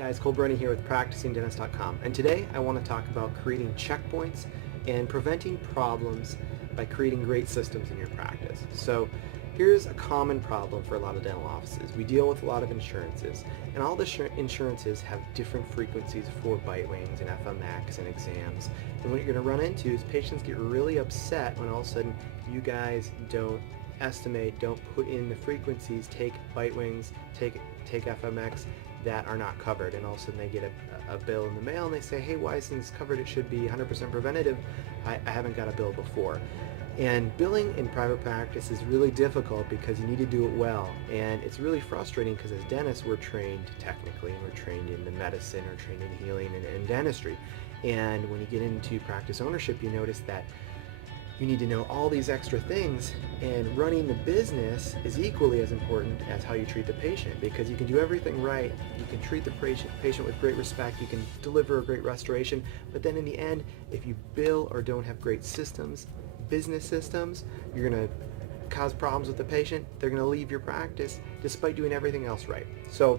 Guys, Brenny here with practicingdentist.com, and today I want to talk about creating checkpoints and preventing problems by creating great systems in your practice. So here's a common problem for a lot of dental offices. We deal with a lot of insurances, and all the insurances have different frequencies for bite wings and FMX and exams. And what you're going to run into is patients get really upset when all of a sudden you guys don't estimate, don't put in the frequencies, take bite wings, take FMX that are not covered, and all of a sudden they get a bill in the mail and they say, hey, why isn't this covered? It should be 100% preventative. I haven't got a bill before. And billing in private practice is really difficult because you need to do it well, and it's really frustrating because as dentists we're trained technically, and we're trained in the medicine, or trained in healing and dentistry, and when you get into practice ownership you notice that you need to know all these extra things, and running the business is equally as important as how you treat the patient, because you can do everything right, you can treat the patient with great respect, you can deliver a great restoration, but then in the end, if you bill or don't have great systems, business systems, you're going to cause problems with the patient. They're going to leave your practice despite doing everything else right. So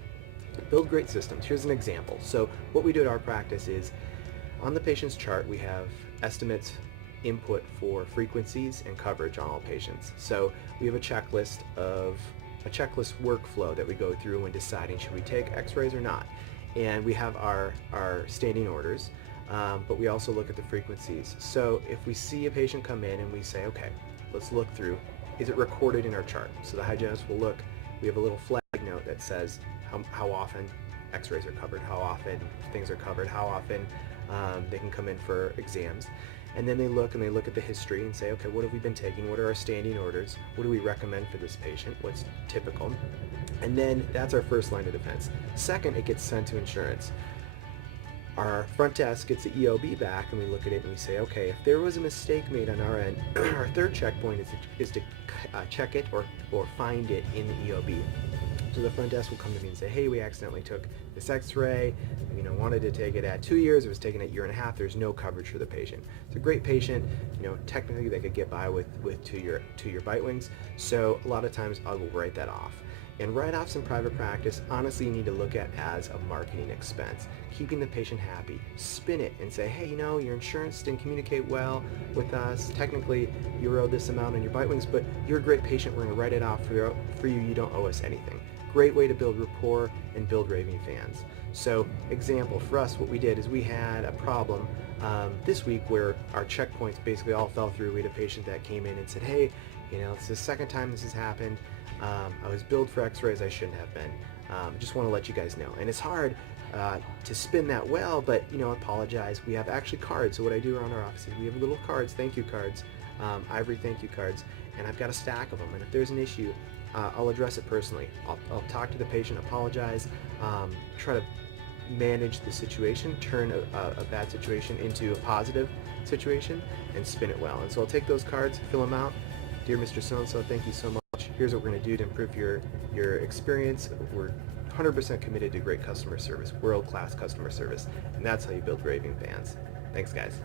build great systems. Here's an example. So what we do at our practice is on the patient's chart we have estimates input for frequencies and coverage on all patients. So we have a checklist workflow that we go through when deciding should we take x-rays or not. And we have our standing orders, but we also look at the frequencies. So if we see a patient come in and we say, okay, let's look through, is it recorded in our chart? So the hygienist will look, we have a little flag note that says how often x-rays are covered, how often things are covered, how often they can come in for exams. And then they look at the history and say, okay, what have we been taking? What are our standing orders? What do we recommend for this patient? What's typical? And then that's our first line of defense. Second, it gets sent to insurance. Our front desk gets the EOB back and we look at it and we say, okay, if there was a mistake made on our end, our third checkpoint is to check it or find it in the EOB. So the front desk will come to me and say, hey, we accidentally took this x-ray, wanted to take it at 2 years, it was taken at 1.5 years, there's no coverage for the patient. It's a great patient, technically they could get by with two-year bite wings, so a lot of times I will write that off. And write-offs in private practice, honestly, you need to look at as a marketing expense. Keeping the patient happy. Spin it and say, hey, your insurance didn't communicate well with us. Technically, you owed this amount on your bite wings, but you're a great patient. We're going to write it off for you. You don't owe us anything. Great way to build rapport and build raving fans. So, example, for us, what we did is we had a problem this week where our checkpoints basically all fell through. We had a patient that came in and said, hey, it's the second time this has happened. I was billed for x-rays I shouldn't have been. Just want to let you guys know. And it's hard to spin that well, but apologize. We have actually cards. So what I do around our office is we have little cards, thank you cards, ivory thank you cards, and I've got a stack of them. And if there's an issue, I'll address it personally. I'll talk to the patient, apologize, try to manage the situation, turn a bad situation into a positive situation, and spin it well. And so I'll take those cards, fill them out. Dear Mr. So-and-so, thank you so much. Here's what we're going to do to improve your experience. We're 100% committed to great customer service, world-class customer service, and that's how you build raving fans. Thanks, guys.